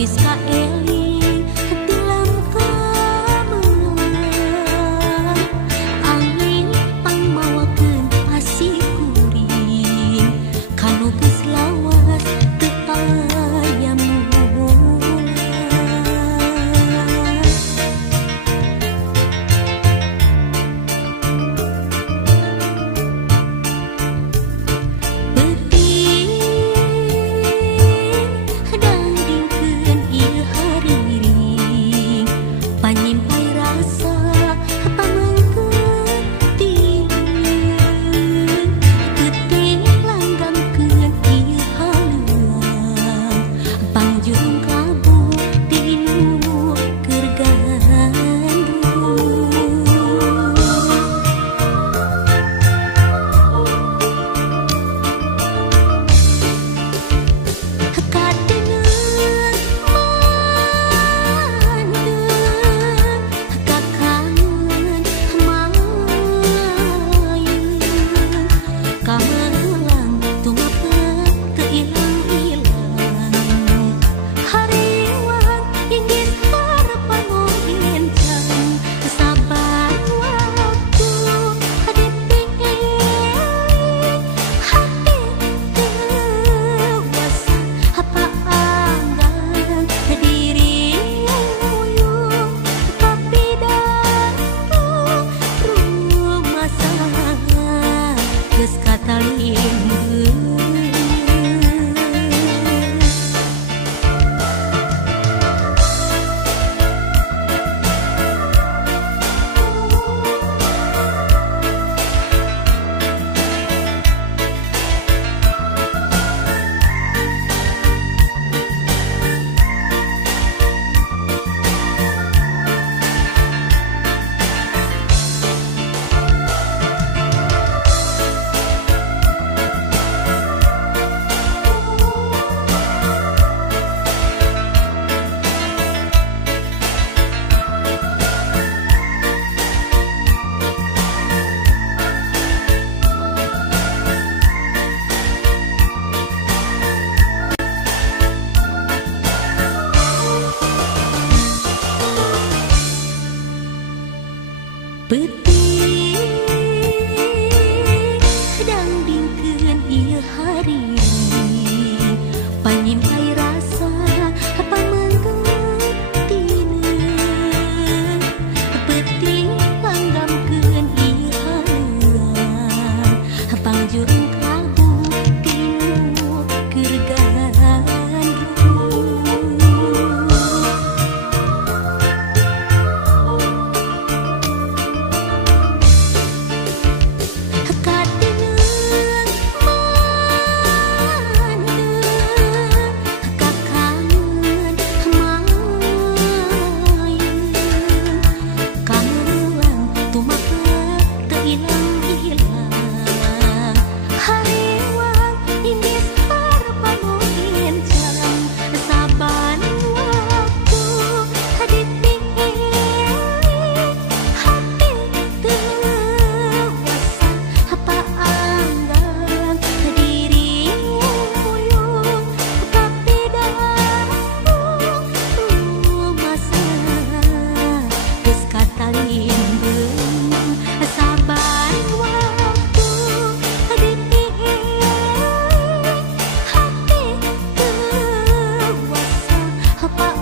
Awis ka eling tilam kamelang, angin pangmawakeun asih kuring, kanu geus lawas teu aya mulang. Panyimpai rasa pamengkeun tileung, teuting langgangkeun ieu haluang, pangjung kabu tinu keur gandrung. Kadengeun kamelang tumapeuh teu ilang-ilang, hariwang inggis harapan encang, sabar waktu dipilih hati dewasa paanggang diri uyuh tapi datang rumah sangat geus katalimbeung. Peuting dangdingkeun ieu hariring, panyimpai rasa pamengkeun tileung, peuting langgamkeun ieu haluang, pangjurung kabu tinu keur gandrung. Apa